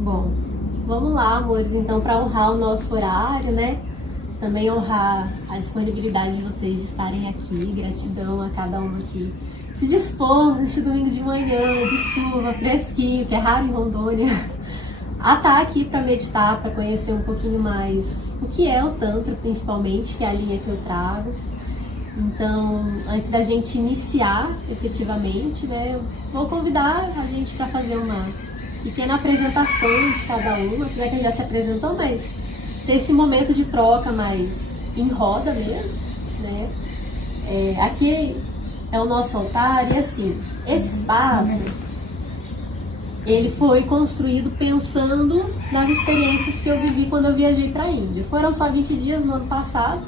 Bom, vamos lá, amores, então, para honrar o nosso horário, né? Também honrar a disponibilidade de vocês de estarem aqui. Gratidão a cada um que se dispôs neste domingo de manhã, de chuva, fresquinho, que é raro em Rondônia, a estar aqui para meditar, para conhecer um pouquinho mais o que é o Tantra, principalmente, que é a linha que eu trago. Então, antes da gente iniciar efetivamente, né, eu vou convidar a gente para fazer uma pequena apresentação de cada uma, apesar que a gente já se apresentou, mas ter esse momento de troca mais em roda mesmo, né? Aqui é o nosso altar e assim, esse espaço, ele foi construído pensando nas experiências que eu vivi quando eu viajei para a Índia. Foram só 20 dias no ano passado,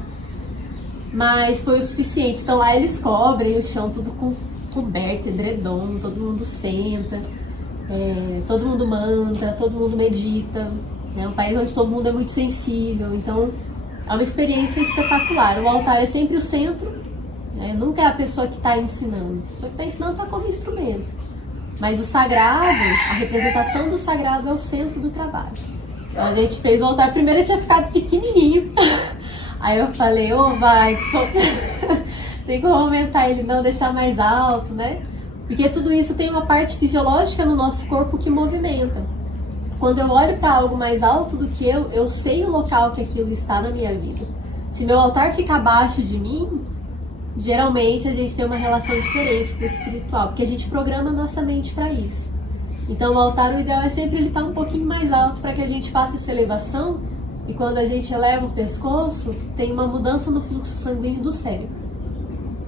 mas foi o suficiente. Então lá eles cobrem o chão tudo com coberto, edredom, todo mundo senta. Todo mundo mantra, todo mundo medita, né? Um país onde todo mundo é muito sensível, então é uma experiência espetacular. O altar é sempre o centro, né? Nunca é a pessoa que está ensinando. A pessoa que está ensinando está como instrumento, mas o sagrado, a representação do sagrado é o centro do trabalho. Então a gente fez o altar, primeiro ele tinha ficado pequenininho, aí eu falei, vai, tem como aumentar ele, não, deixar mais alto, né? Porque tudo isso tem uma parte fisiológica no nosso corpo que movimenta. Quando eu olho para algo mais alto do que eu sei o local que aquilo está na minha vida. Se meu altar fica abaixo de mim, geralmente a gente tem uma relação diferente com o espiritual, porque a gente programa nossa mente para isso. Então o altar, o ideal é sempre ele estar um pouquinho mais alto para que a gente faça essa elevação, e quando a gente eleva o pescoço, tem uma mudança no fluxo sanguíneo do cérebro.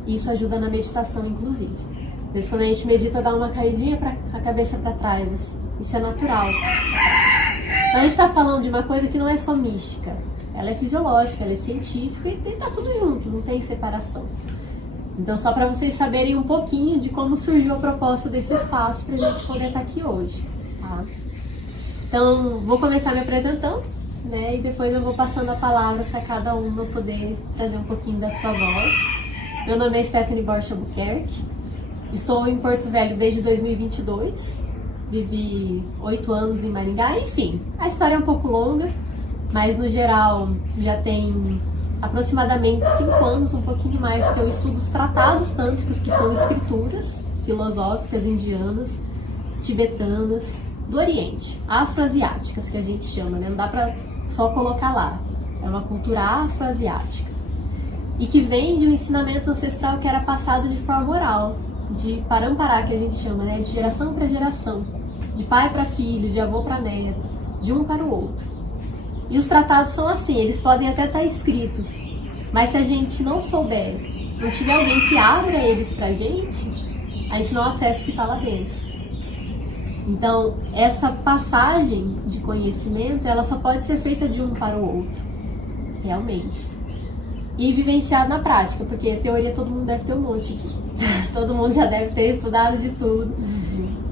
Isso ajuda na meditação, inclusive. Às vezes, quando a gente medita, dá uma caidinha a cabeça para trás. Assim. Isso é natural. Então, a gente está falando de uma coisa que não é só mística. Ela é fisiológica, ela é científica e está tudo junto, não tem separação. Então, só para vocês saberem um pouquinho de como surgiu a proposta desse espaço para a gente poder estar aqui hoje. Tá? Então, vou começar me apresentando, né? E depois eu vou passando a palavra para cada uma poder trazer um pouquinho da sua voz. Meu nome é Stephanie Borch Albuquerque. Estou em Porto Velho desde 2022, vivi 8 anos em Maringá, enfim, a história é um pouco longa, mas no geral já tem aproximadamente 5 anos, um pouquinho mais, que eu estudo os tratados tântricos, que são escrituras filosóficas indianas, tibetanas, do Oriente, afroasiáticas que a gente chama, né? Não dá pra só colocar lá, é uma cultura afroasiática, e que vem de um ensinamento ancestral que era passado de forma oral, de parampará, que a gente chama, né? De geração para geração, de pai para filho, de avô para neto, de um para o outro. E os tratados são assim, eles podem até estar escritos, mas se a gente não souber, não tiver alguém que abra eles pra gente, a gente não acessa o que está lá dentro. Então, essa passagem de conhecimento, ela só pode ser feita de um para o outro, realmente. E vivenciado na prática, porque a teoria todo mundo deve ter um monte aqui. Todo mundo já deve ter estudado de tudo.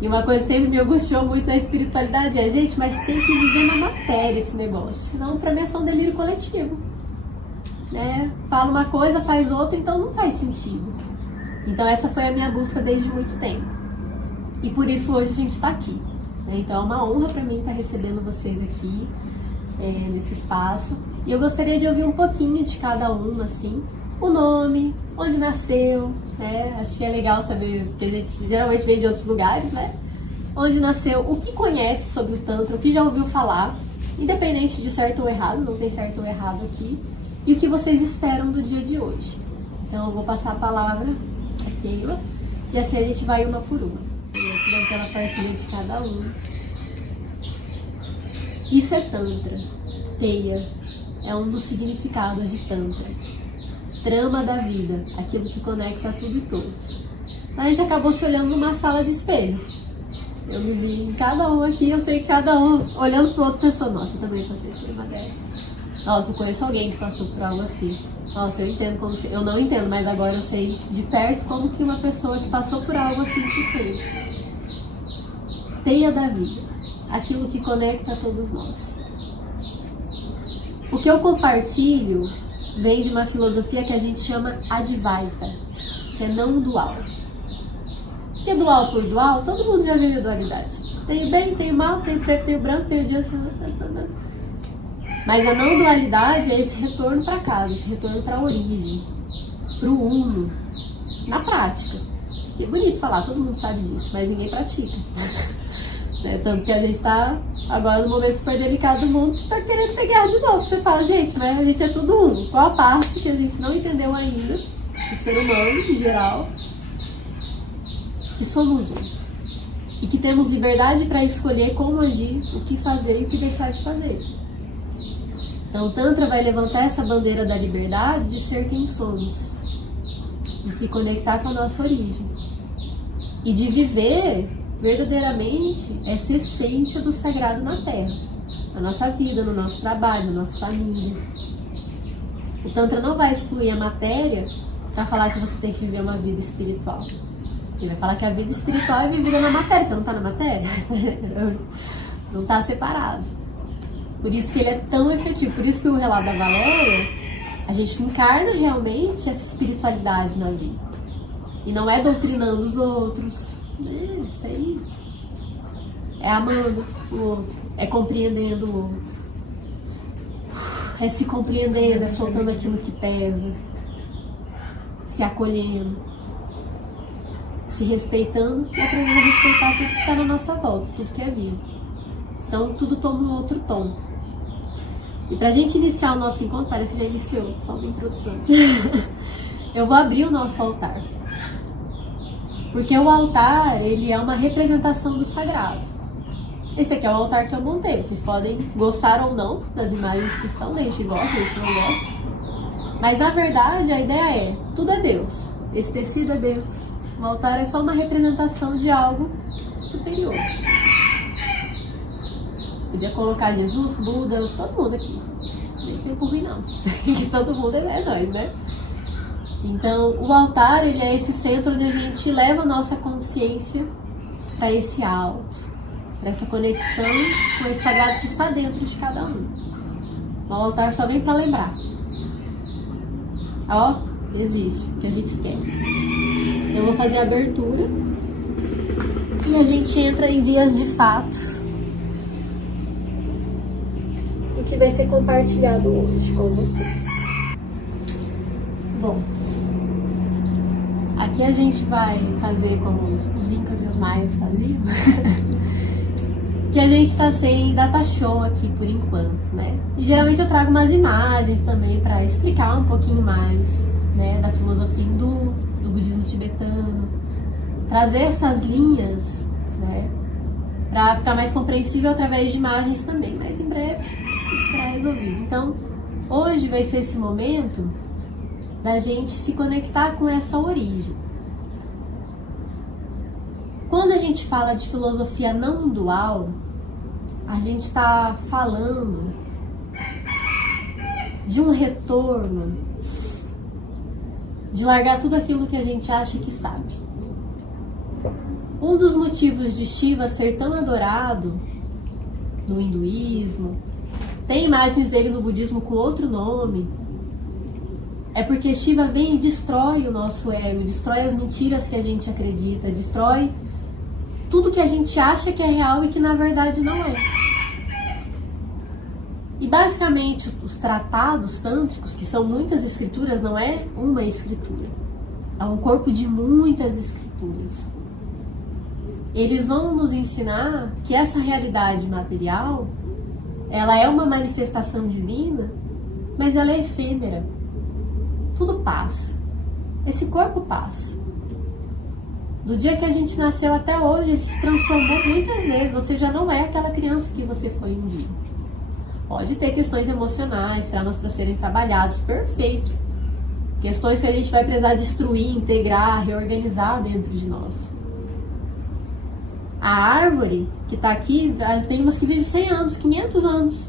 E uma coisa que sempre me angustiou muito na espiritualidade é, gente, mas tem que viver na matéria esse negócio. Senão, pra mim, é só um delírio coletivo. Né? Fala uma coisa, faz outra, então não faz sentido. Então essa foi a minha busca desde muito tempo. E por isso hoje a gente está aqui. Né? Então é uma honra para mim estar recebendo vocês aqui, nesse espaço. E eu gostaria de ouvir um pouquinho de cada um, assim, o nome, onde nasceu, né? Acho que é legal saber, porque a gente geralmente vem de outros lugares, né? Onde nasceu, o que conhece sobre o Tantra, o que já ouviu falar, independente de certo ou errado, não tem certo ou errado aqui, e o que vocês esperam do dia de hoje. Então eu vou passar a palavra a Keila, e assim a gente vai uma por uma. Gratidão pela partilha de cada um. Isso é Tantra. Teia é um dos significados de Tantra. Trama da vida, aquilo que conecta tudo e todos. A gente acabou se olhando numa sala de espelhos. Eu me vi em cada um aqui, eu sei que cada um olhando para outra pessoa. Nossa, eu também passei por uma dela. Nossa, eu conheço alguém que passou por algo assim. Nossa, eu entendo como se... Eu não entendo, mas agora eu sei de perto como que uma pessoa que passou por algo assim se sente. Teia da vida, aquilo que conecta a todos nós. O que eu compartilho vem de uma filosofia que a gente chama Advaita, que é não dual. Que é dual por dual, todo mundo já viu a dualidade. Tem o bem, tem o mal, tem o preto, tem o branco, tem o dia. Mas a não dualidade é esse retorno para casa, esse retorno para a origem, para o uno, na prática. Que é bonito falar, todo mundo sabe disso, mas ninguém pratica. Né? Tanto que a gente está agora no momento super delicado do mundo, que está querendo ter guerra de novo. Você fala, gente, mas a gente é tudo um. Qual a parte que a gente não entendeu ainda, o ser humano em geral, que somos um. E que temos liberdade para escolher como agir, o que fazer e o que deixar de fazer. Então o Tantra vai levantar essa bandeira da liberdade de ser quem somos, de se conectar com a nossa origem e de viver verdadeiramente essa essência do sagrado na Terra, na nossa vida, no nosso trabalho, na nossa família. O Tantra não vai excluir a matéria para falar que você tem que viver uma vida espiritual. Ele vai falar que a vida espiritual é vivida na matéria. Você não está na matéria? Não está separado. Por isso que ele é tão efetivo. Por isso que o relato da Valéria, a gente encarna realmente essa espiritualidade na vida. E não é doutrinando os outros. Isso aí. É amando o outro. É compreendendo o outro. É se compreendendo, é soltando aquilo que pesa. Se acolhendo. Se respeitando e aprendendo a respeitar tudo que está na nossa volta, tudo que é vida. Então tudo toma um outro tom. E pra gente iniciar o nosso encontro, parece que já iniciou, só uma introdução. Eu vou abrir o nosso altar. Porque o altar, ele é uma representação do sagrado. Esse aqui é o altar que eu montei. Vocês podem gostar ou não das imagens que estão, né? A gente gosta, a gente não gosta. Mas na verdade a ideia é, tudo é Deus. Esse tecido é Deus. O altar é só uma representação de algo superior. Podia colocar Jesus, Buda, todo mundo aqui. Nem tempo ruim não. Porque todo mundo é nós, né? Então, o altar, ele é esse centro onde a gente leva a nossa consciência para esse alto, para essa conexão com esse sagrado que está dentro de cada um. O altar só vem para lembrar. Ó, existe, que a gente esquece. Eu vou fazer a abertura e a gente entra em vias de fato. O que vai ser compartilhado hoje com vocês. Bom, aqui a gente vai fazer como os incas e os maias faziam. Que a gente tá sem data show aqui por enquanto, né? E geralmente eu trago umas imagens também para explicar um pouquinho mais, né, da filosofia hindu, do budismo tibetano, trazer essas linhas, né, para ficar mais compreensível através de imagens também, mas em breve isso será resolvido. Então, hoje vai ser esse momento da gente se conectar com essa origem. Quando a gente fala de filosofia não dual, a gente está falando de um retorno, de largar tudo aquilo que a gente acha que sabe. Um dos motivos de Shiva ser tão adorado no hinduísmo, tem imagens dele no budismo com outro nome, é porque Shiva vem e destrói o nosso ego, destrói as mentiras que a gente acredita, destrói tudo que a gente acha que é real e que na verdade não é. E basicamente os tratados tântricos, que são muitas escrituras, não é uma escritura, é um corpo de muitas escrituras. Eles vão nos ensinar que essa realidade material, ela é uma manifestação divina, mas ela é efêmera. Tudo passa. Esse corpo passa. Do dia que a gente nasceu até hoje, ele se transformou muitas vezes. Você já não é aquela criança que você foi um dia. Pode ter questões emocionais, traumas para serem trabalhados, perfeito. Questões que a gente vai precisar destruir, integrar, reorganizar dentro de nós. A árvore que está aqui, tem umas que vivem 100 anos, 500 anos.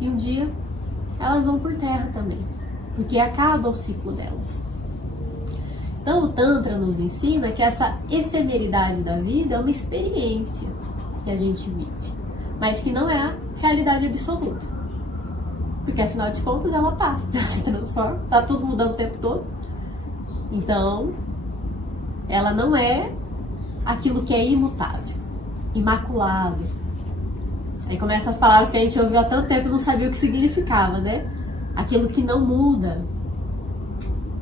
E um dia elas vão por terra também, porque acaba o ciclo delas. Então o Tantra nos ensina que essa efemeridade da vida é uma experiência que a gente vive, mas que não é a realidade absoluta. Porque afinal de contas ela passa, ela se transforma, tá tudo mudando o tempo todo. Então, ela não é aquilo que é imutável. imaculado. Aí começam as palavras que a gente ouviu há tanto tempo e não sabia o que significava, né? Aquilo que não muda,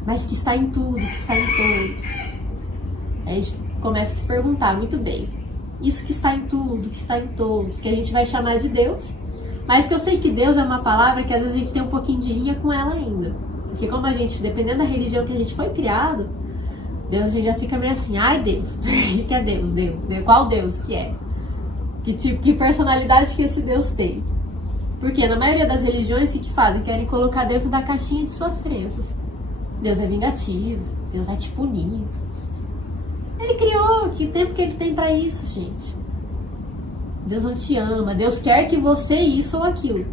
mas que está em tudo, que está em todos. Aí a gente começa a se perguntar, muito bem, isso que está em tudo, que está em todos, que a gente vai chamar de Deus, mas que eu sei que Deus é uma palavra que às vezes a gente tem um pouquinho de rinha com ela ainda. Porque como a gente, dependendo da religião que a gente foi criado, Deus a gente já fica meio assim, ai Deus, que é Deus, qual Deus que é? Que tipo, que personalidade que esse Deus tem? Porque na maioria das religiões, o que fazem? Querem colocar dentro da caixinha de suas crenças. Deus é vingativo, Deus vai te punir. Ele criou, que tempo que ele tem pra isso, gente? Deus não te ama, Deus quer que você isso ou aquilo.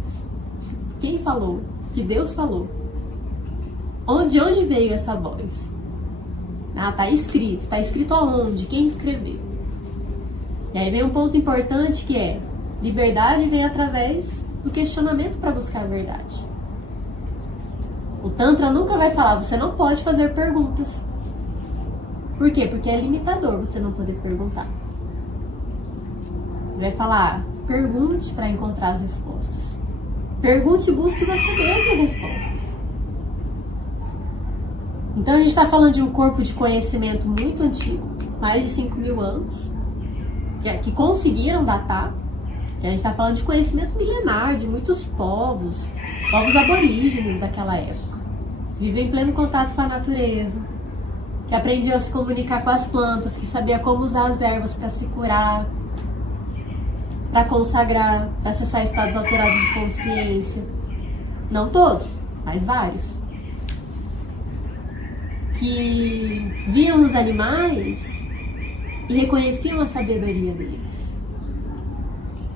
Quem falou? Que Deus falou. De onde veio essa voz? Ah, tá escrito. Tá escrito aonde? Quem escreveu? E aí vem um ponto importante que é: liberdade vem através do questionamento para buscar a verdade. O Tantra nunca vai falar, você não pode fazer perguntas. Por quê? Porque é limitador você não poder perguntar. Ele vai falar, pergunte para encontrar as respostas. Pergunte e busque você mesmo as respostas. Então a gente está falando de um corpo de conhecimento muito antigo, mais de 5.000 anos, que conseguiram datar. Que a gente está falando de conhecimento milenar, de muitos povos aborígenes daquela época. Vivem em pleno contato com a natureza, que aprendiam a se comunicar com as plantas, que sabia como usar as ervas para se curar, para consagrar, para acessar estados alterados de consciência. Não todos, mas vários. Que viam os animais e reconheciam a sabedoria deles.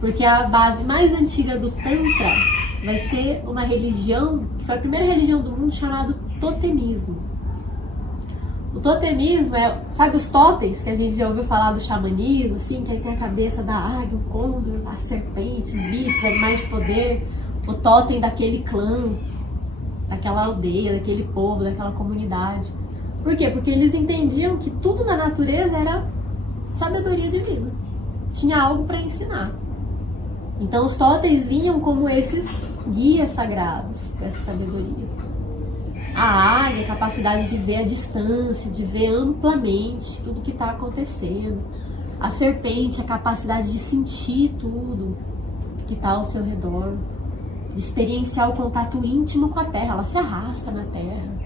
Porque a base mais antiga do Tantra vai ser uma religião, que foi a primeira religião do mundo, chamada totemismo. O totemismo é, sabe os totens que a gente já ouviu falar do xamanismo, assim, que aí tem a cabeça da águia, o côndor, a serpente, os bichos, animais de poder, o totem daquele clã, daquela aldeia, daquele povo, daquela comunidade. Por quê? Porque eles entendiam que tudo na natureza era sabedoria divina. Tinha algo para ensinar. Então os totens vinham como esses guias sagrados para essa sabedoria. A águia, a capacidade de ver a distância, de ver amplamente tudo que está acontecendo. A serpente, a capacidade de sentir tudo que está ao seu redor. De experienciar o contato íntimo com a terra. Ela se arrasta na terra.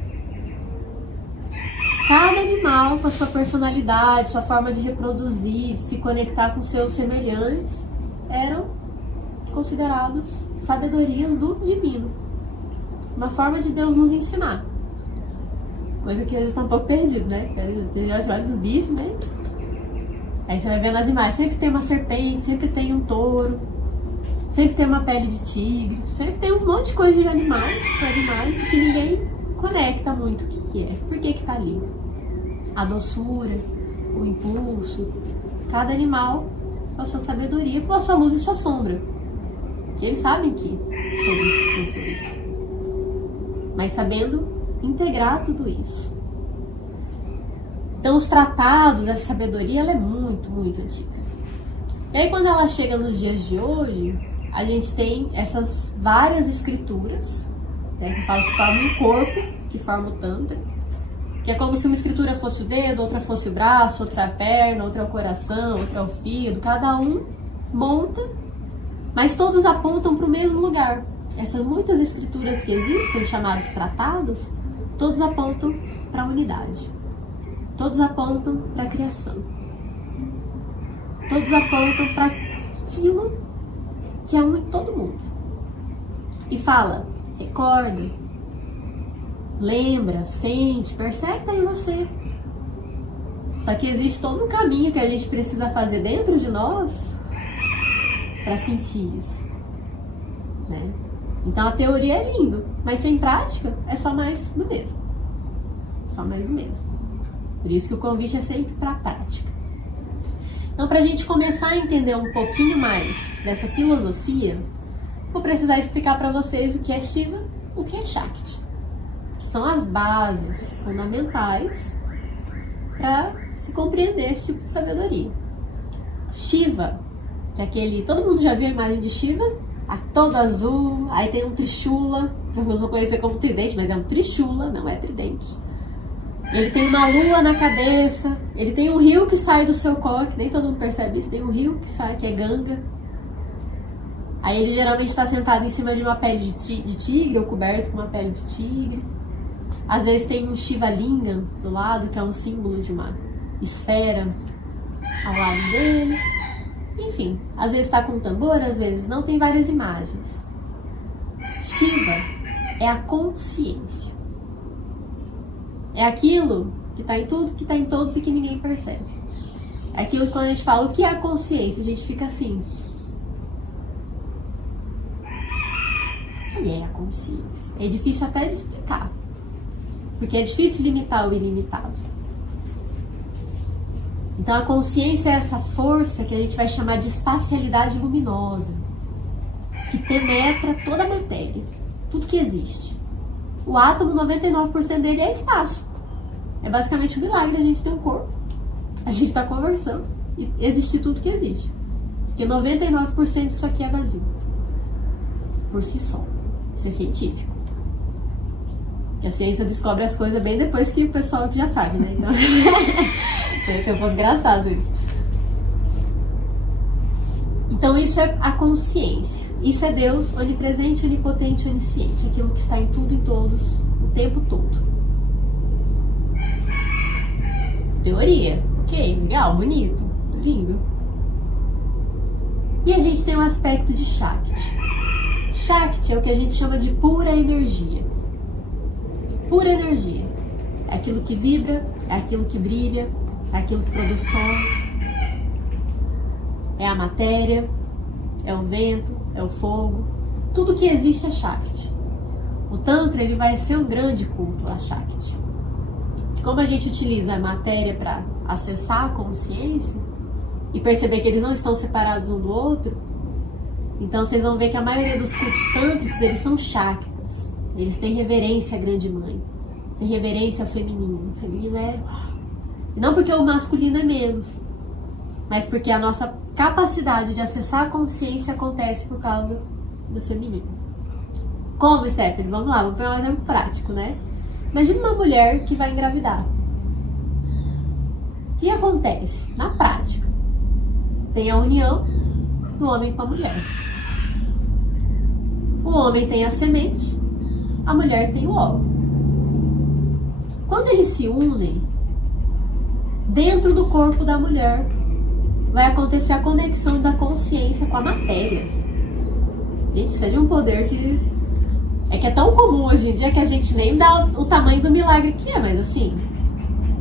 Cada animal com a sua personalidade, sua forma de reproduzir, de se conectar com seus semelhantes, eram considerados sabedorias do divino. Uma forma de Deus nos ensinar. Coisa que hoje está um pouco perdido, né? Você já olha os bichos, né? Aí você vai vendo as imagens. Sempre tem uma serpente, sempre tem um touro, sempre tem uma pele de tigre, sempre tem um monte de coisa de animais que ninguém conecta muito o que é. Por que tá ali? A doçura, o impulso. Cada animal com a sua sabedoria, com a sua luz e sua sombra. Que eles sabem que tem os dois. Mas sabendo integrar tudo isso. Então os tratados, essa sabedoria, ela é muito, muito antiga. E aí quando ela chega nos dias de hoje, a gente tem essas várias escrituras, né, que falam que formam um corpo, que forma o Tantra, que é como se uma escritura fosse o dedo, outra fosse o braço, outra a perna, outra é o coração, outra é o fígado, cada um monta, mas todos apontam para o mesmo lugar. Essas muitas escrituras que existem, chamados tratados, todos apontam para a unidade. Todos apontam para a criação. Todos apontam para aquilo que é um em todo mundo. E fala, recorda, lembra, sente, percebe que tá em você. Só que existe todo um caminho que a gente precisa fazer dentro de nós para sentir isso, né? Então a teoria é lindo, mas sem prática é só mais do mesmo. Só mais do mesmo. Por isso que o convite é sempre para a prática. Então, para a gente começar a entender um pouquinho mais dessa filosofia, vou precisar explicar para vocês o que é Shiva, o que é Shakti. Que são as bases fundamentais para se compreender esse tipo de sabedoria. Shiva que é aquele... Todo mundo já viu a imagem de Shiva? Todo azul, aí tem um Trishula, que alguns vão conhecer como tridente, mas é um Trishula, não é tridente. Ele tem uma lua na cabeça, ele tem um rio que sai do seu coque, nem todo mundo percebe isso, tem um rio que sai, que é Ganga. Aí ele geralmente está sentado em cima de uma pele de tigre, ou coberto com uma pele de tigre. Às vezes tem um Shiva Lingam do lado, que é um símbolo de uma esfera ao lado dele. Enfim, às vezes está com um tambor, às vezes não, tem várias imagens. Shiva é a consciência. É aquilo que está em tudo, que está em todos e que ninguém percebe. É aquilo que quando a gente fala o que é a consciência, a gente fica assim. O que é a consciência? É difícil até de explicar. Porque é difícil limitar o ilimitado. Então a consciência é essa força que a gente vai chamar de espacialidade luminosa, que penetra toda a matéria, tudo que existe. O átomo, 99% dele é espaço. É basicamente um milagre a gente ter um corpo. A gente está conversando e existe tudo que existe. Porque 99% disso aqui é vazio. Por si só. Isso é científico. Que a ciência descobre as coisas bem depois que o pessoal já sabe, né? Então... é um pouco engraçado isso. Então isso é a consciência. Isso é Deus onipresente, onipotente, onisciente. Aquilo que está em tudo e em todos, o tempo todo. Teoria. Ok, legal, bonito, lindo. E a gente tem um aspecto de Shakti. Shakti é o que a gente chama de pura energia. Pura energia. É aquilo que vibra, é aquilo que brilha, é aquilo que produz som, é a matéria, é o vento, é o fogo. Tudo que existe é Shakti. O Tantra ele vai ser um grande culto a Shakti. E como a gente utiliza a matéria para acessar a consciência e perceber que eles não estão separados um do outro, então vocês vão ver que a maioria dos cultos tântricos eles são Shaktas. Eles têm reverência à Grande Mãe, têm reverência ao feminino. O feminino é... Não porque o masculino é menos, mas porque a nossa capacidade de acessar a consciência acontece por causa do feminino. Como, Stephanie? Vamos lá, vamos pegar um exemplo prático, né? Imagina uma mulher que vai engravidar. O que acontece? Na prática, tem a união do homem com a mulher. O homem tem a semente, a mulher tem o óvulo. Quando eles se unem, dentro do corpo da mulher vai acontecer a conexão da consciência com a matéria. Gente, isso é de um poder que é tão comum hoje em dia que a gente nem dá o tamanho do milagre que é, mas assim,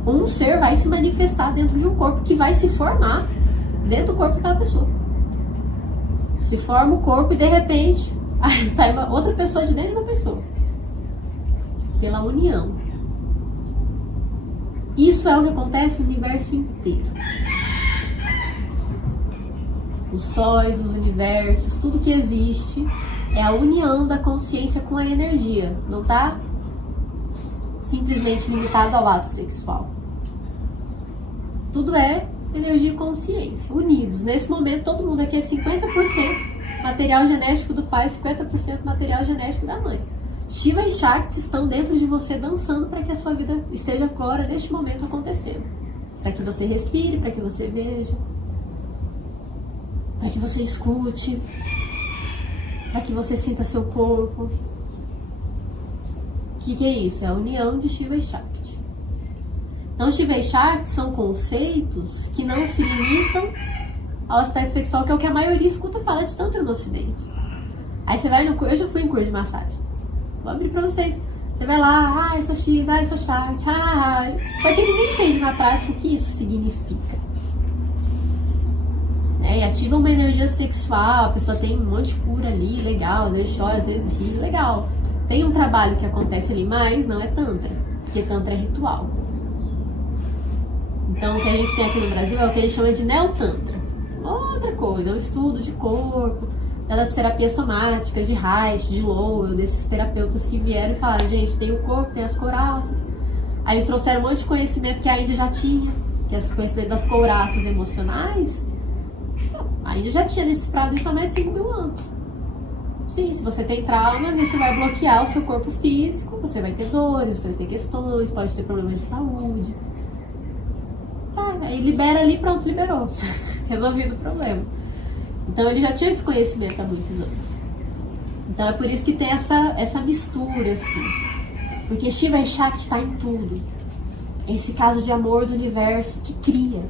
um ser vai se manifestar dentro de um corpo que vai se formar dentro do corpo daquela pessoa. Se forma o corpo e de repente sai uma outra pessoa de dentro de uma pessoa. Pela união. Isso é o que acontece no universo inteiro. Os sóis, os universos, tudo que existe é a união da consciência com a energia. Não está simplesmente limitado ao ato sexual. Tudo é energia e consciência, unidos. Nesse momento, todo mundo aqui é 50% material genético do pai, 50% material genético da mãe. Shiva e Shakti estão dentro de você dançando para que a sua vida esteja agora, neste momento, acontecendo. Para que você respire, para que você veja, para que você escute, para que você sinta seu corpo. O que é isso? É a união de Shiva e Shakti. Então, Shiva e Shakti são conceitos que não se limitam ao aspecto sexual, que é o que a maioria escuta falar de Tantra no Ocidente. Aí você vai no curso, eu já fui em curso de massagem. Vou abrir pra vocês. Você vai lá, eu sou Shiva, eu sou Shakti, Só que ninguém entende na prática o que isso significa. E ativa uma energia sexual, a pessoa tem um monte de cura ali, legal, às vezes chora, às vezes ri, legal. Tem um trabalho que acontece ali, mas não é Tantra, porque Tantra é ritual. Então o que a gente tem aqui no Brasil é o que a gente chama de Neo-Tantra. Outra coisa, é um estudo de corpo, das terapias somáticas, de Reich, de Lowell, desses terapeutas que vieram e falaram, gente, tem o corpo, tem as couraças. Aí eles trouxeram um monte de conhecimento que a Índia já tinha, que é esse conhecimento das couraças emocionais. A Índia já tinha decifrado isso há mais de 5.000 anos. Sim, se você tem traumas, isso vai bloquear o seu corpo físico, você vai ter dores, você vai ter questões, pode ter problemas de saúde. Tá, aí libera ali, pronto, liberou. Resolvido o problema. Então ele já tinha esse conhecimento há muitos anos. Então é por isso que tem essa mistura, assim. Porque Shiva e Shakti está em tudo. Esse caso de amor do universo que cria.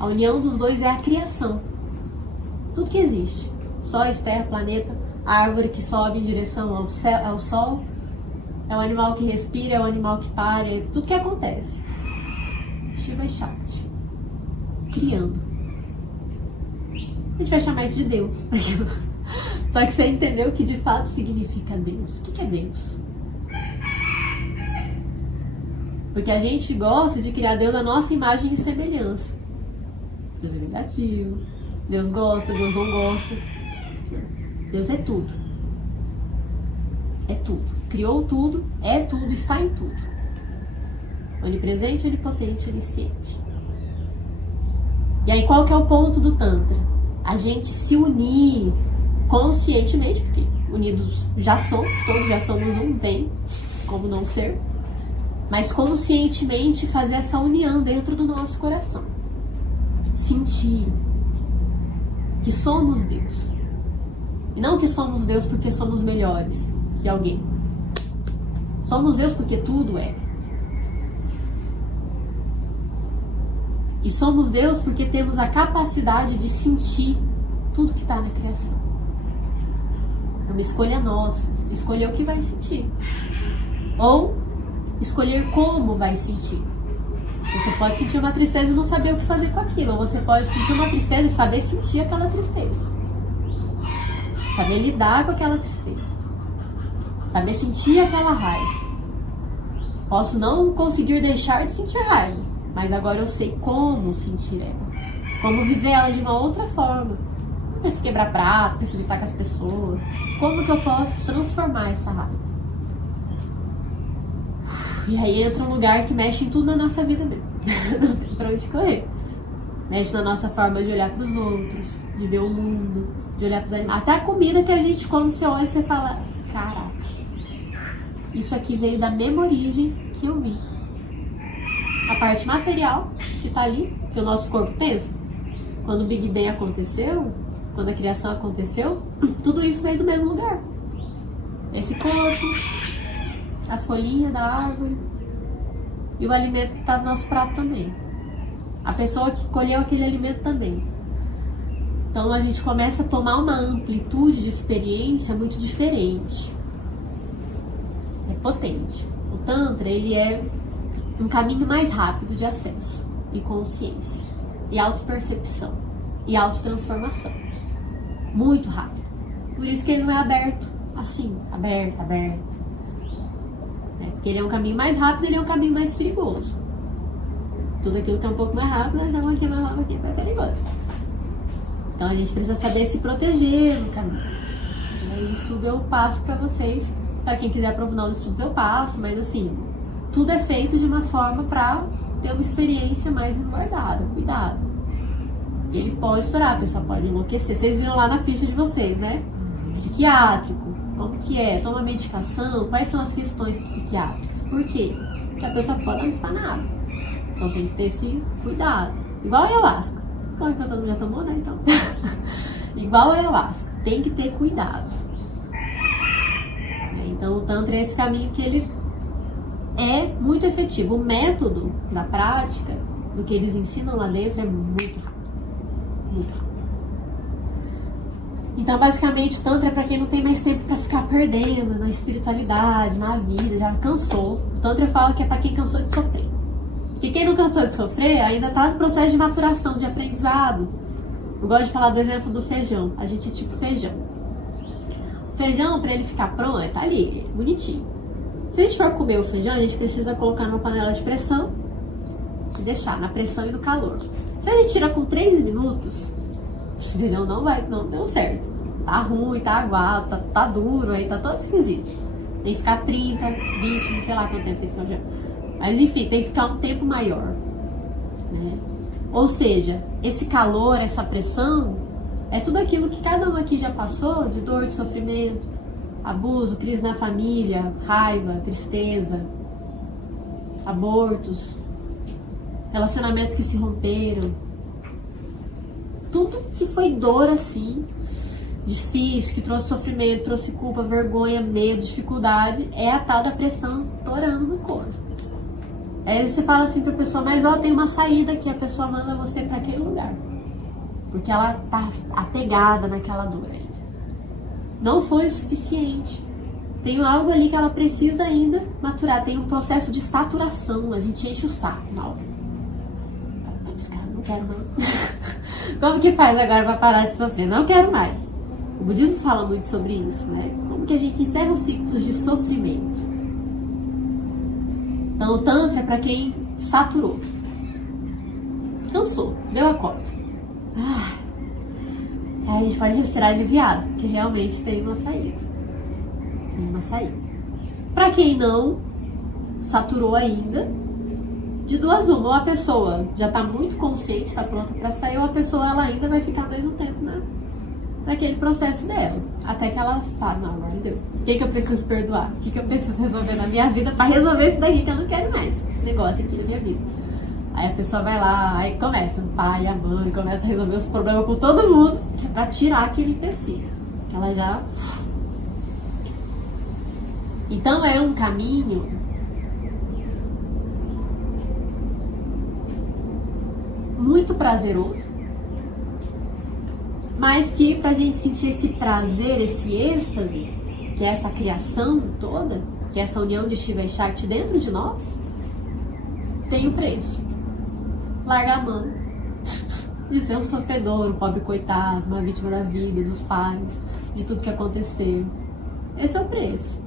A união dos dois é a criação. Tudo que existe. Sóis, terra, planeta, árvore que sobe em direção ao sol. É o animal que respira, é o animal que para, é tudo que acontece. Shiva e Shakti. Criando. A gente vai chamar isso de Deus. Só que você entendeu o que de fato significa Deus. O que é Deus? Porque a gente gosta de criar Deus à nossa imagem e semelhança. Deus é negativo. Deus gosta, Deus não gosta. Deus é tudo. É tudo. Criou tudo, é tudo, está em tudo. Onipresente, onipotente, onisciente. E aí qual que é o ponto do Tantra? A gente se unir conscientemente, porque unidos já somos, todos já somos um, não tem como não ser, mas conscientemente fazer essa união dentro do nosso coração. Sentir que somos Deus. E não que somos Deus porque somos melhores que alguém. Somos Deus porque tudo é. E somos Deus porque temos a capacidade de sentir tudo que está na criação. É uma escolha nossa. Escolher o que vai sentir. Ou escolher como vai sentir. Você pode sentir uma tristeza e não saber o que fazer com aquilo. Ou você pode sentir uma tristeza e saber sentir aquela tristeza. Saber lidar com aquela tristeza. Saber sentir aquela raiva. Posso não conseguir deixar de sentir raiva, mas agora eu sei como sentir ela. Como viver ela de uma outra forma. Não precisa quebrar prato, precisa gritar com as pessoas. Como que eu posso transformar essa raiva? E aí entra um lugar que mexe em tudo na nossa vida mesmo. Não tem pra onde correr. Mexe na nossa forma de olhar pros outros, de ver o mundo, de olhar pros animais. Até a comida que a gente come, você olha e você fala, caraca, isso aqui veio da mesma origem que eu vi. A parte material que tá ali, que o nosso corpo pensa. Quando o Big Bang aconteceu, quando a criação aconteceu, tudo isso veio do mesmo lugar. Esse corpo, as folhinhas da árvore e o alimento que está no nosso prato também. A pessoa que colheu aquele alimento também. Então a gente começa a tomar uma amplitude de experiência muito diferente. É potente. O Tantra, ele é um caminho mais rápido de acesso e consciência e autopercepção e autotransformação. Muito rápido. Por isso que ele não é aberto assim, aberto. Porque ele é um caminho mais rápido, ele é um caminho mais perigoso. Tudo aquilo que é um pouco mais rápido, então aqui mais rápido, aqui é mais perigoso. Então a gente precisa saber se proteger no caminho. E aí, estudo eu passo pra vocês. Pra quem quiser aprofundar os estudos eu passo, mas assim, tudo é feito de uma forma pra ter uma experiência mais resguardada, cuidado. Ele pode estourar, a pessoa pode enlouquecer. Vocês viram lá na ficha de vocês, né? Psiquiátrico. Como que é? Toma medicação? Quais são as questões psiquiátricas? Por quê? Porque a pessoa pode dar uma espanada. Então tem que ter esse cuidado. Igual a ayahuasca. Como que todo mundo já tomou, né? Então. Igual a ayahuasca. Tem que ter cuidado. Então o Tantra é esse caminho que ele é muito efetivo. O método da prática, do que eles ensinam lá dentro, é muito rápido. Muito rápido. Então, basicamente, o Tantra é pra quem não tem mais tempo pra ficar perdendo na espiritualidade, na vida, já cansou. O Tantra fala que é pra quem cansou de sofrer. Porque quem não cansou de sofrer ainda tá no processo de maturação, de aprendizado. Eu gosto de falar do exemplo do feijão. A gente é tipo feijão. O feijão, pra ele ficar pronto, tá ali, bonitinho. Se a gente for comer o feijão, a gente precisa colocar numa panela de pressão e deixar na pressão e no calor. Se a gente tira com 3 minutos, esse feijão não deu certo. Tá ruim, tá aguado, tá duro, aí tá todo esquisito. Tem que ficar 30, 20, não sei lá quanto tempo tem que ficar. Mas enfim, tem que ficar um tempo maior. Né? Ou seja, esse calor, essa pressão, É tudo aquilo que cada um aqui já passou, de dor, de sofrimento, abuso, crise na família, raiva, tristeza, abortos, relacionamentos que se romperam. Tudo que foi dor assim, difícil, que trouxe sofrimento, trouxe culpa, vergonha, medo, dificuldade, é a tal da pressão torando no corpo. Aí você fala assim pra pessoa, mas ó, tem uma saída que a pessoa manda você pra aquele lugar. Porque ela tá apegada naquela dor ainda. Não foi o suficiente. Tem algo ali que ela precisa ainda maturar. Tem um processo de saturação. A gente enche o saco na hora. Não quero mais. Como que faz agora pra parar de sofrer? Não quero mais. O budismo fala muito sobre isso, né? Como que a gente encerra os ciclos de sofrimento. Então o Tantra é pra quem saturou. Cansou. Deu a cota. Aí a gente pode respirar aliviado, porque realmente tem uma saída. Tem uma saída. Pra quem não saturou ainda, de duas uma, ou a pessoa já tá muito consciente, está pronta pra sair, ou a pessoa ela ainda vai ficar mais um tempo naquele processo dela. Até que ela fala, não, agora deu. O que eu preciso perdoar? O que eu preciso resolver na minha vida pra resolver isso daqui que eu não quero mais? Esse negócio aqui na minha vida. Aí a pessoa vai lá, aí começa o pai, a mãe, começa a resolver os problemas com todo mundo, que é pra tirar aquele empecilho. Ela já... Então é um caminho muito prazeroso, mas que pra gente sentir esse prazer, esse êxtase, que é essa criação toda, que é essa união de Shiva e Shakti dentro de nós, tem o preço. Larga a mão de ser um sofredor, um pobre coitado, uma vítima da vida, dos pais, de tudo que aconteceu. Esse é o preço.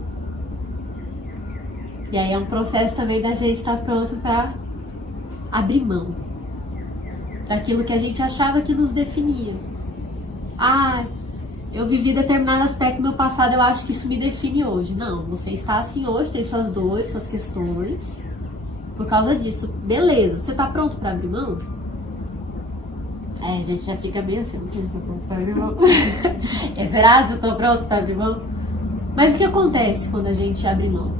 E aí é um processo também da gente estar pronto para abrir mão daquilo que a gente achava que nos definia. Eu vivi determinado aspecto do meu passado, eu acho que isso me define hoje. Não, você está assim hoje, tem suas dores, suas questões. Por causa disso, beleza, você tá pronto pra abrir mão? A gente já fica bem assim, não tô pronto pra abrir mão. Será que eu tô pronto pra abrir mão? Mas o que acontece quando a gente abre mão?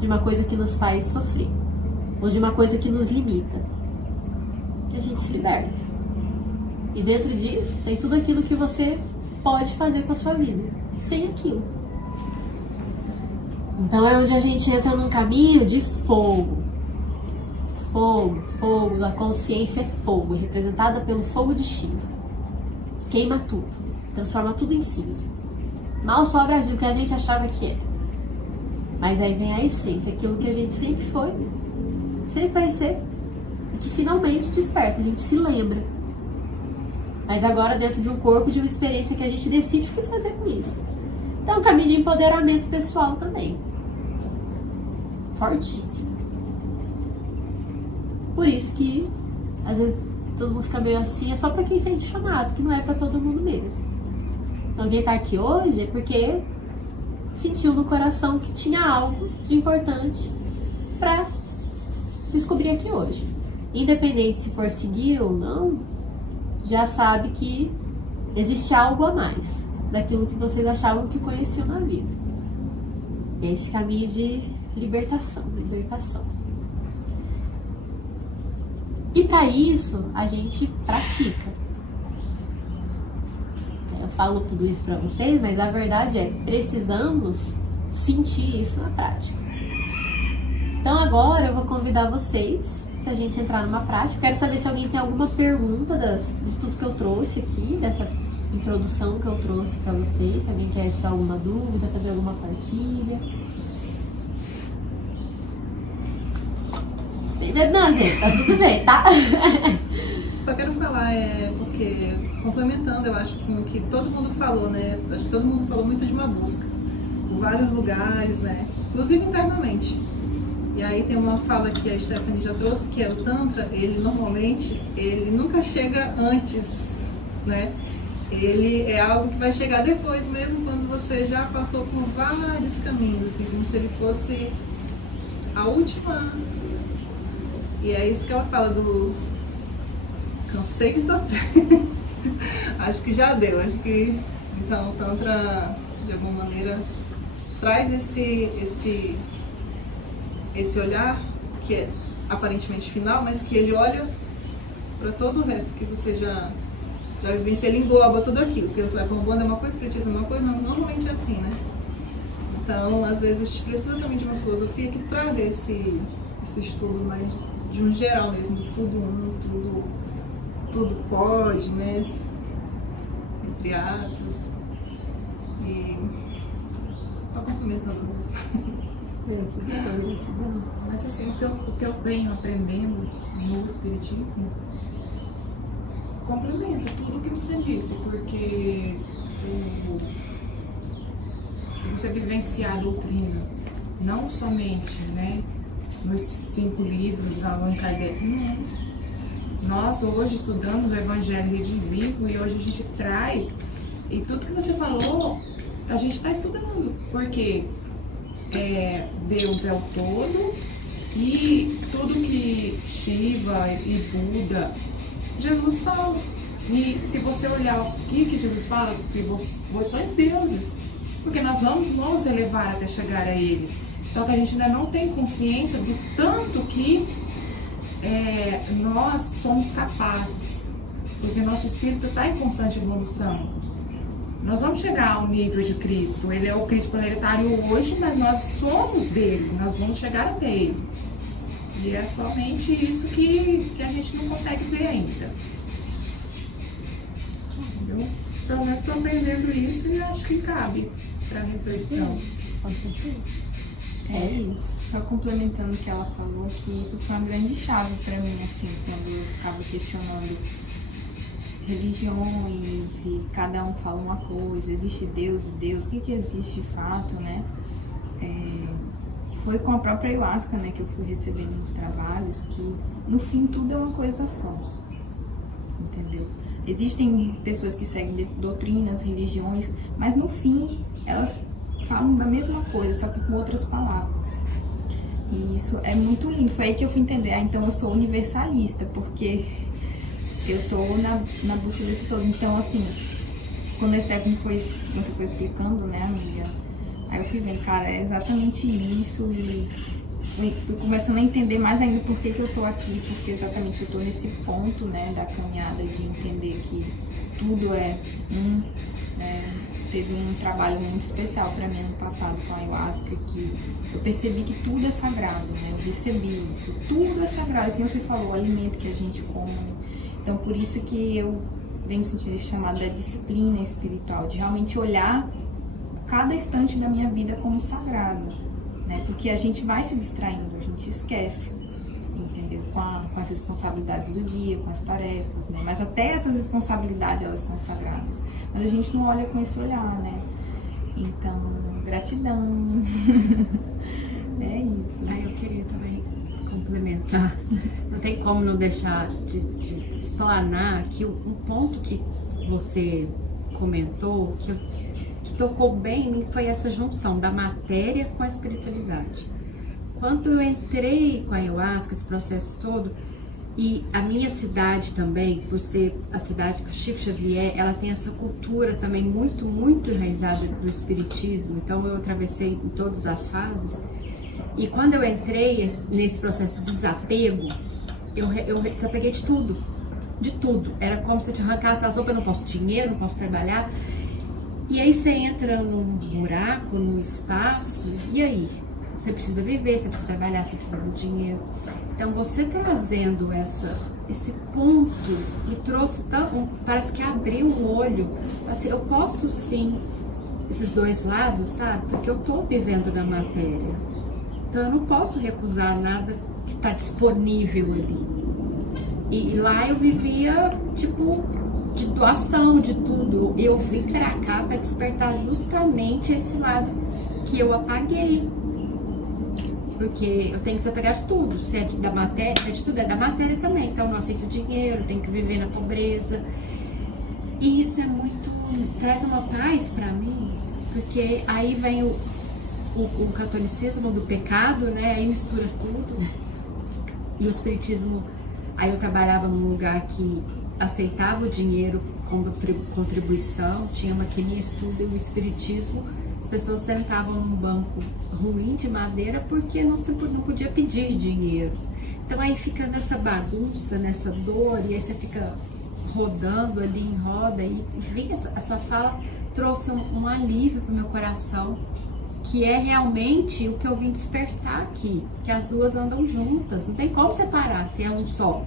De uma coisa que nos faz sofrer. Ou de uma coisa que nos limita. Que a gente se liberta. E dentro disso, tem tudo aquilo que você pode fazer com a sua vida. Sem aquilo. Então é onde a gente entra num caminho de fogo. Fogo, a consciência é fogo, representada pelo fogo de Shiva. Queima tudo, transforma tudo em cinza. Mal sobra aquilo que a gente achava que é. Mas aí vem a essência, aquilo que a gente sempre foi, sempre vai ser, e que finalmente desperta, a gente se lembra. Mas agora dentro de um corpo, de uma experiência que a gente decide o que fazer com isso. Então é um caminho de empoderamento pessoal também. Fortíssimo. Por isso que, às vezes, todo mundo fica meio assim, é só pra quem sente chamado, que não é pra todo mundo mesmo. Então quem tá aqui hoje é porque sentiu no coração que tinha algo de importante pra descobrir aqui hoje. Independente se for seguir ou não, já sabe que existe algo a mais daquilo que vocês achavam que conheciam na vida. Esse caminho de libertação. E para isso, a gente pratica. Eu falo tudo isso para vocês, mas a verdade é, precisamos sentir isso na prática. Então agora eu vou convidar vocês pra gente entrar numa prática. Quero saber se alguém tem alguma pergunta de tudo que eu trouxe aqui, dessa introdução que eu trouxe para vocês. Se alguém quer tirar alguma dúvida, fazer alguma partilha. Não, gente, tá tudo bem, tá? Só quero falar, porque complementando, eu acho com o que todo mundo falou, né? Acho que todo mundo falou muito de uma busca, por vários lugares, né? Inclusive internamente. E aí tem uma fala que a Stephanie já trouxe, que é o Tantra, ele normalmente, ele nunca chega antes, né? Ele é algo que vai chegar depois mesmo, quando você já passou por vários caminhos, assim, como se ele fosse a última. E é isso que ela fala do cansei de sofrer. Acho que já deu. Acho que então o Tantra, de alguma maneira, traz esse olhar que é aparentemente final, mas que ele olha para todo o resto que você já vivencia, ele engloba tudo aquilo. Porque você vai para um bando é uma coisa, espiritismo é uma coisa, não, normalmente é assim, né? Então, às vezes, a gente precisa também de uma filosofia que traga esse estudo mais de um geral mesmo, de tudo pode, né? Entre aspas. E só complementando isso. Mas assim, o que eu venho aprendendo no Espiritismo complementa tudo o que você disse, porque se você vivenciar a doutrina, não somente, né, nos 5 livros da Allan Kardec, não. Nós hoje estudamos o Evangelho Redivivo e hoje a gente traz, e tudo que você falou, a gente está estudando, porque Deus é o todo e tudo que Shiva e Buda, Jesus fala. E se você olhar o que Jesus fala, se vós sois deuses, porque nós vamos nos elevar até chegar a Ele. Só que a gente ainda não tem consciência do tanto que nós somos capazes, porque nosso espírito está em constante evolução. Nós vamos chegar ao nível de Cristo. Ele é o Cristo planetário hoje, mas nós somos dele, nós vamos chegar até ele. E é somente isso que a gente não consegue ver ainda. Entendeu? Então nós estamos aprendendo isso e acho que cabe para reflexão. Com certeza. É isso. Só complementando o que ela falou, que isso foi uma grande chave para mim, assim, quando eu ficava questionando religiões e cada um fala uma coisa, existe Deus e Deus, o que existe de fato, né? Foi com a própria ayahuasca, né, que eu fui recebendo nos trabalhos, que no fim tudo é uma coisa só, entendeu? Existem pessoas que seguem doutrinas, religiões, mas no fim elas falam da mesma coisa, só que com outras palavras. E isso é muito lindo. Foi aí que eu fui entender, então eu sou universalista, porque eu estou na busca desse todo. Então, assim, quando a Stephanie você foi explicando, né, amiga, aí eu fui vendo, cara, é exatamente isso, e fui começando a entender mais ainda por que eu estou aqui, porque exatamente eu estou nesse ponto, né, da caminhada de entender que tudo teve um trabalho muito especial para mim ano passado com a ayahuasca, que eu percebi que tudo é sagrado, né, eu percebi isso, tudo é sagrado, como você falou, o alimento que a gente come. Então, por isso que eu venho sentindo esse chamado da disciplina espiritual, de realmente olhar cada instante da minha vida como sagrado, né? Porque a gente vai se distraindo, a gente esquece, entendeu? Com as responsabilidades do dia, com as tarefas, né? Mas até essas responsabilidades, elas são sagradas. Mas a gente não olha com esse olhar, né? Então, gratidão. É isso. Eu queria também complementar. Não tem como não deixar de explanar aqui um ponto que você comentou, que tocou bem em mim, foi essa junção da matéria com a espiritualidade. Quando eu entrei com a ayahuasca, esse processo todo, e a minha cidade também, por ser a cidade que o Chico Xavier, ela tem essa cultura também muito, muito enraizada do espiritismo, então eu atravessei em todas as fases. E quando eu entrei nesse processo de desapego, eu desapeguei de tudo. De tudo. Era como se eu te arrancasse as roupas, eu não posso dinheiro, não posso trabalhar. E aí você entra num buraco, num espaço, e aí? Você precisa viver, você precisa trabalhar, você precisa do dinheiro. Então você trazendo esse ponto, me trouxe parece que abriu o olho. Assim, eu posso sim, esses dois lados, sabe? Porque eu estou vivendo na matéria. Então eu não posso recusar nada que está disponível ali. E lá eu vivia, tipo, de doação, de tudo. Eu vim pra cá para despertar justamente esse lado que eu apaguei. Porque eu tenho que desapegar de tudo. Se é da matéria, de tudo é da matéria também. Então eu não aceito dinheiro, tenho que viver na pobreza. E isso é muito... traz uma paz pra mim. Porque aí vem o catolicismo do pecado, né? Aí mistura tudo. E o espiritismo... Aí eu trabalhava num lugar que aceitava o dinheiro contribuição, tinha maquininha, estudo e o espiritismo. As pessoas sentavam num banco ruim de madeira porque não podia pedir dinheiro. Então aí fica nessa bagunça, nessa dor, e aí você fica rodando ali em roda. E a sua fala trouxe um alívio para o meu coração, que é realmente o que eu vim despertar aqui, que as duas andam juntas, não tem como separar se é um só.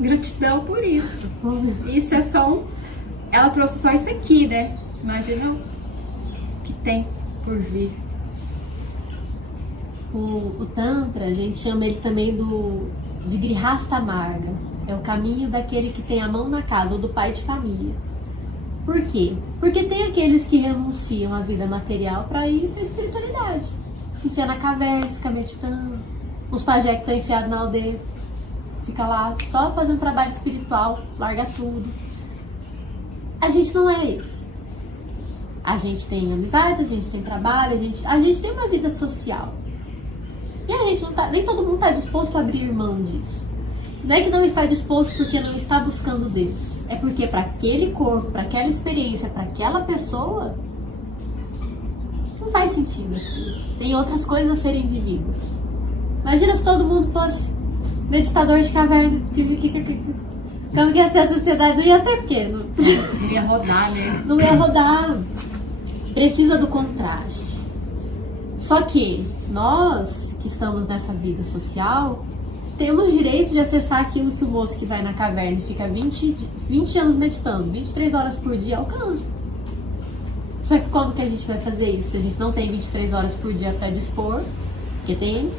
Gratidão por isso. Isso é só ela trouxe só isso aqui, né? Imagina o que tem por vir. O Tantra, a gente chama ele também de Grihastha Marga. É o caminho daquele que tem a mão na casa, ou do pai de família. Por quê? Porque tem aqueles que renunciam à vida material para ir para a espiritualidade. Se enfia na caverna, fica meditando. Os pajé que estão enfiados na aldeia, fica lá só fazendo trabalho espiritual, larga tudo. A gente não é isso. A gente tem amizades, a gente tem trabalho, a gente tem uma vida social. E a gente não tá, nem todo mundo está disposto a abrir mão disso. Não é que não está disposto porque não está buscando Deus. É porque para aquele corpo, para aquela experiência, para aquela pessoa, não faz sentido aqui. Tem outras coisas a serem vividas. Imagina se todo mundo fosse meditador de caverna. Como que ia ser a sociedade? Não ia ter porque Não ia rodar, né? não ia rodar. Precisa do contraste. Só que nós que estamos nessa vida social temos direito de acessar aquilo que o moço que vai na caverna e fica 20 anos meditando, 23 horas por dia, alcança. Só que como que a gente vai fazer isso? A gente não tem 23 horas por dia para dispor, porque tem,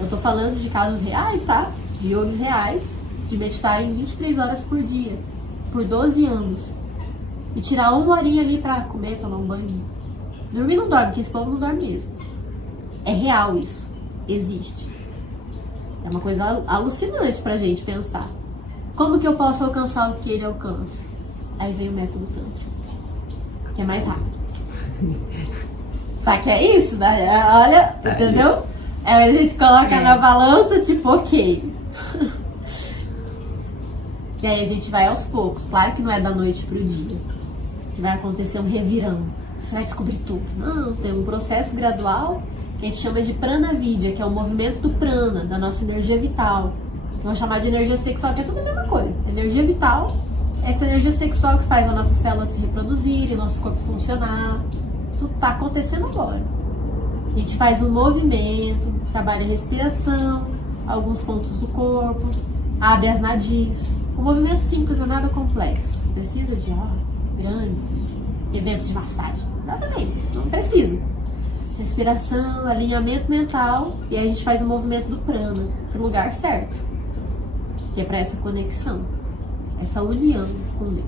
eu tô falando de casos reais, tá? De yogis reais, de meditarem 23 horas por dia, por 12 anos. E tirar uma horinha ali pra comer, tomar um banho. Dormir não dorme, porque esse povo não dorme mesmo. É real isso, existe. É uma coisa alucinante pra gente pensar. Como que eu posso alcançar o que ele alcança? Aí vem o método Tantra, que é mais rápido. Sabe que é isso? Né? Olha, entendeu? Aí a gente coloca na balança, tipo, ok. E aí a gente vai aos poucos. Claro que não é da noite pro dia. Que vai acontecer um revirão. Você vai descobrir tudo. Não, tem um processo gradual que a gente chama de prana vidya, que é o movimento do prana, da nossa energia vital. Vamos chamar de energia sexual, que é tudo a mesma coisa. Energia vital, essa energia sexual que faz as nossas células se reproduzirem, nosso corpo funcionar. Tudo está acontecendo agora. A gente faz um movimento, trabalha a respiração, alguns pontos do corpo, abre as nadis. Um movimento simples, não é nada complexo. Não precisa de grandes eventos de massagem. Exatamente, não precisa. Respiração, alinhamento mental, e aí a gente faz o movimento do prana pro lugar certo, que é para essa conexão, essa união com Deus.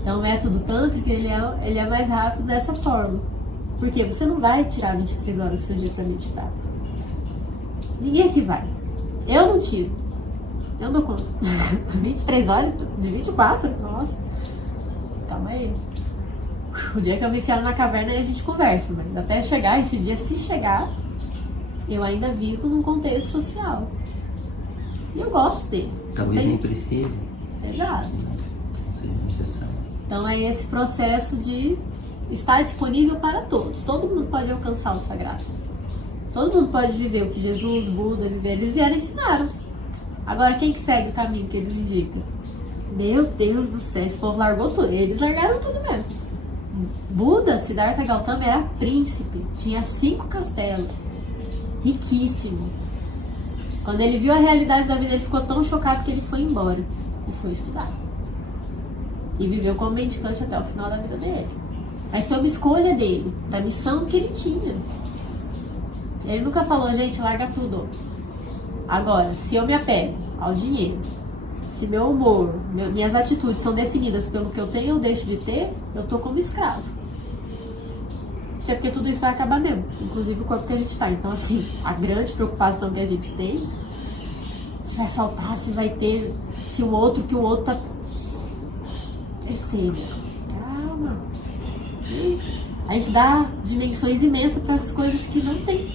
Então o método tântrico, ele é mais rápido dessa forma, porque você não vai tirar 23 horas do seu dia para meditar. Ninguém aqui vai. Eu não tiro. Eu dou conta. 23 horas? De 24? Nossa. Calma aí. O dia que eu me enfiar na caverna aí a gente conversa, mas até chegar, esse dia, se chegar, eu ainda vivo num contexto social. E eu gosto dele. Talvez nem precise. Exato. Seja necessário. Então é esse processo de estar disponível para todos. Todo mundo pode alcançar o sagrado. Todo mundo pode viver o que Jesus, Buda viveram. Eles vieram e ensinaram. Agora quem que segue o caminho que eles indicam? Meu Deus do céu, esse povo largou tudo. Eles largaram tudo mesmo. Buda, Siddhartha Gautama, era príncipe, tinha 5 castelos, riquíssimo. Quando ele viu a realidade da vida, ele ficou tão chocado que ele foi embora e foi estudar. E viveu como mendicante até o final da vida dele. Mas foi uma escolha dele, da missão que ele tinha. Ele nunca falou, gente, larga tudo. Agora, se eu me apego ao dinheiro, se meu humor, minhas atitudes são definidas pelo que eu tenho ou deixo de ter, eu tô como escravo. Até porque tudo isso vai acabar mesmo, inclusive o corpo que a gente tá. Então, assim, a grande preocupação que a gente tem, se vai faltar, se vai ter, se o outro tá... É feio. Calma. A gente dá dimensões imensas para as coisas que não tem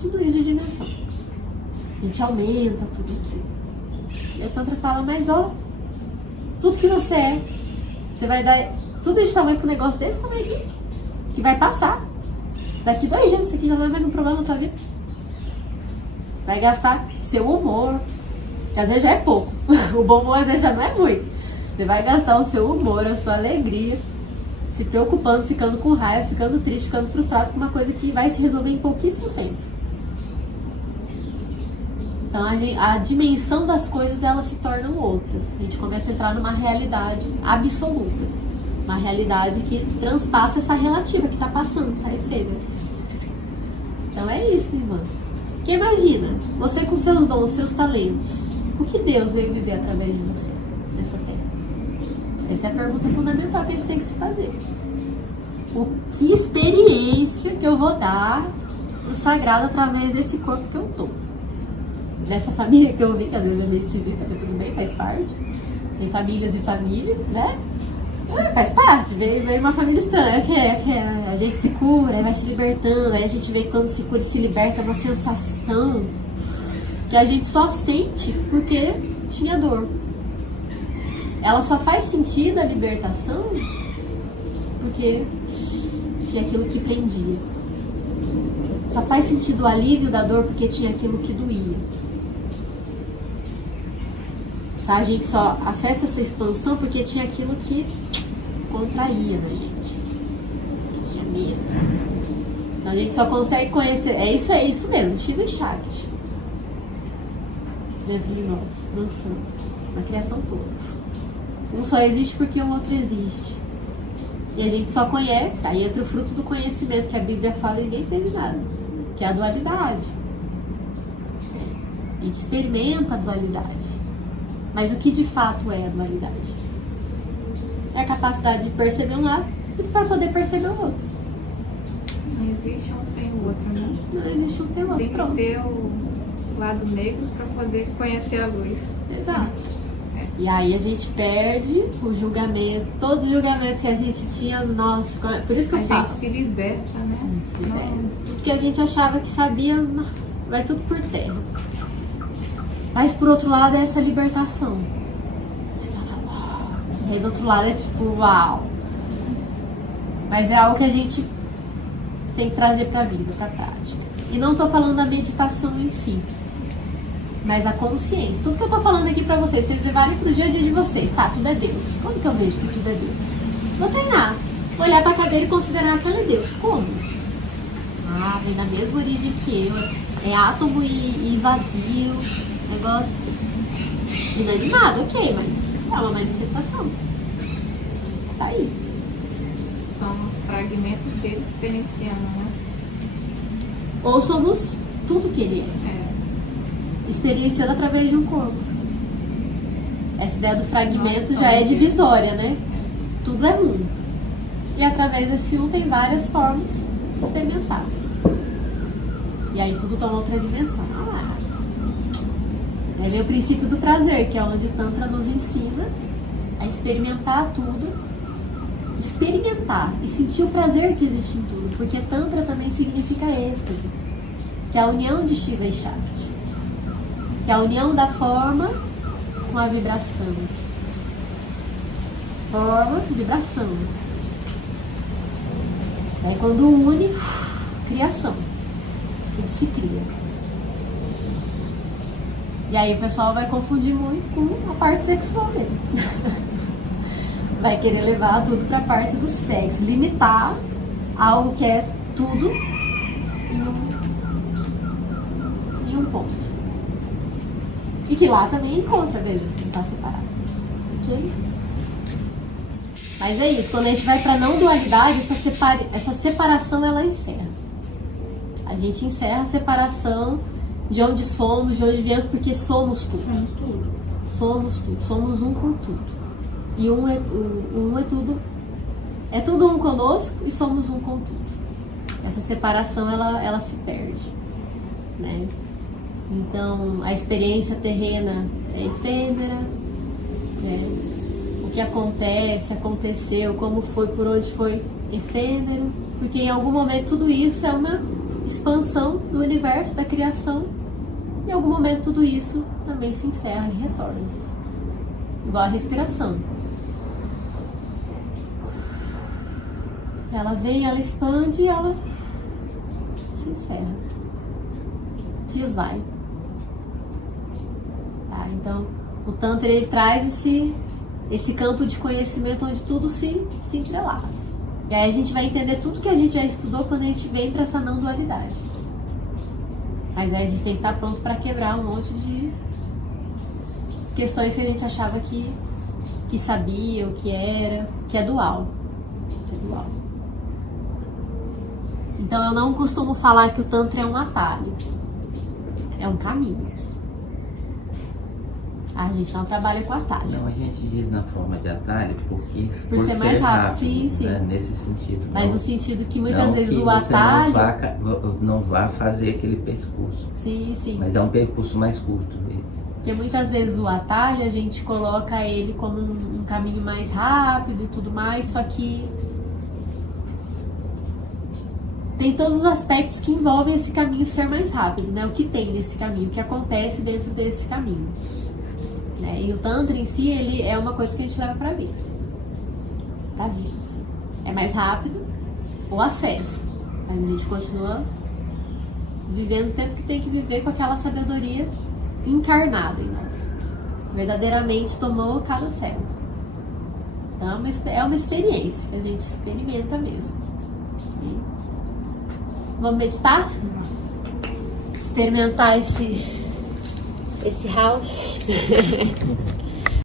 tudo isso de dimensão. A gente aumenta tudo aquilo. E a Tantra fala, mas tudo que você é. Você vai dar tudo de tamanho pro negócio desse tamanho aqui, que vai passar. Daqui 2 dias isso aqui já não é mais um problema na tua vida. Vai gastar seu humor, que às vezes já é pouco. O bom humor às vezes já não é muito. Você vai gastar o seu humor, a sua alegria, se preocupando, ficando com raiva, ficando triste, ficando frustrado com uma coisa que vai se resolver em pouquíssimo tempo. Então a dimensão das coisas, elas se tornam outras. A gente começa a entrar numa realidade absoluta. Uma realidade que transpassa essa relativa que está passando, tá efêmera. Então é isso, minha irmã. Porque imagina, você com seus dons, seus talentos, o que Deus veio viver através de você nessa terra? Essa é a pergunta fundamental que a gente tem que se fazer. Que experiência que eu vou dar pro sagrado através desse corpo que eu tô? Dessa família que eu vi, que às vezes é meio esquisita, mas tudo bem, faz parte. Tem famílias e famílias, né? Faz parte, veio uma família estranha, que a gente se cura, aí vai se libertando, aí a gente vê que quando se cura e se liberta, é uma sensação que a gente só sente porque tinha dor. Ela só faz sentido a libertação porque tinha aquilo que prendia. Só faz sentido o alívio da dor porque tinha aquilo que doía. Tá? A gente só acessa essa expansão porque tinha aquilo que contraía na gente, que tinha medo. Então a gente só consegue conhecer, é isso mesmo, Shiva e Shakti dentro de nós, dançando, na criação toda. Um só existe porque o outro existe. E a gente só conhece, aí entra o fruto do conhecimento que a Bíblia fala e ninguém entende nada, que é a dualidade. A gente experimenta a dualidade. Mas o que de fato é a dualidade? É a capacidade de perceber um lado e para poder perceber o outro. Não existe um sem o outro, né? Não existe um sem o outro. Tem que ter o lado negro para poder conhecer a luz. Exato. E aí a gente perde o julgamento, todos os julgamentos que a gente tinha, nossa, por isso que eu falo. A gente se liberta, né? Se liberta. Tudo que a gente achava que sabia, vai tudo por terra. Mas por outro lado é essa libertação. E aí do outro lado é tipo, uau. Mas é algo que a gente tem que trazer pra vida, pra prática. E não tô falando da meditação em si, mas a consciência. Tudo que eu tô falando aqui pra vocês levarem pro dia a dia de vocês, tá? Tudo é Deus. Como que eu vejo que tudo é Deus? Vou treinar. Olhar pra cadeira e considerar aquilo é Deus. Como? Ah, vem da mesma origem que eu. É átomo e vazio. Negócio inanimado, ok, mas é uma manifestação. Tá aí. São os fragmentos dele experienciando, né? Ou somos tudo que ele é. Experienciando através de um corpo. Essa ideia do fragmento já é divisória, né? Tudo é um. E através desse um tem várias formas de experimentar. E aí tudo toma outra dimensão. Aí vem o princípio do prazer, que é onde o Tantra nos ensina a experimentar tudo, experimentar e sentir o prazer que existe em tudo, porque Tantra também significa êxtase, que é a união de Shiva e Shakti, que é a união da forma com a vibração. Forma, vibração. Aí quando une, criação, tudo se cria. E aí o pessoal vai confundir muito com a parte sexual mesmo. Vai querer levar tudo pra parte do sexo. Limitar algo que é tudo em um ponto. E que lá também encontra, veja, não tá separado. Okay? Mas é isso, quando a gente vai pra não dualidade, essa separação ela encerra. A gente encerra a separação de onde somos, de onde viemos, porque somos tudo. Somos tudo. Somos tudo. Somos um com tudo. E um é tudo. É tudo um conosco e somos um com tudo. Essa separação, ela se perde. Né? Então, a experiência terrena é efêmera. Né? O que acontece, aconteceu, como foi, por onde foi, efêmero. Porque em algum momento tudo isso é uma expansão do universo, da criação. Em algum momento tudo isso também se encerra e retorna. Igual a respiração. Ela vem, ela expande e ela se encerra. Se esvai. Tá? Então, o Tantra ele traz esse campo de conhecimento onde tudo se entrelaça. E aí a gente vai entender tudo que a gente já estudou quando a gente vem para essa não dualidade. Mas aí a gente tem que estar pronto para quebrar um monte de questões que a gente achava que sabia, o que era, que é dual. Então eu não costumo falar que o Tantra é um atalho. É um caminho. A gente não trabalha com atalho. Não, a gente diz na forma de atalho porque Por ser mais rápido, sim. Né, nesse sentido. Mas não, no sentido que muitas não vezes que o você atalho... não vá fazer aquele percurso. Sim. Mas é um percurso mais curto. Porque muitas vezes o atalho a gente coloca ele como um caminho mais rápido e tudo mais, só que tem todos os aspectos que envolvem esse caminho ser mais rápido, né? O que tem nesse caminho, o que acontece dentro desse caminho. Né? E o Tantra em si, ele é uma coisa que a gente leva pra vida. Assim. É mais rápido o acesso. Mas a gente continua vivendo o tempo que tem que viver com aquela sabedoria encarnada em nós. Verdadeiramente tomou cada célula. Então é uma experiência que a gente experimenta mesmo. Sim. Vamos meditar? Experimentar esse house.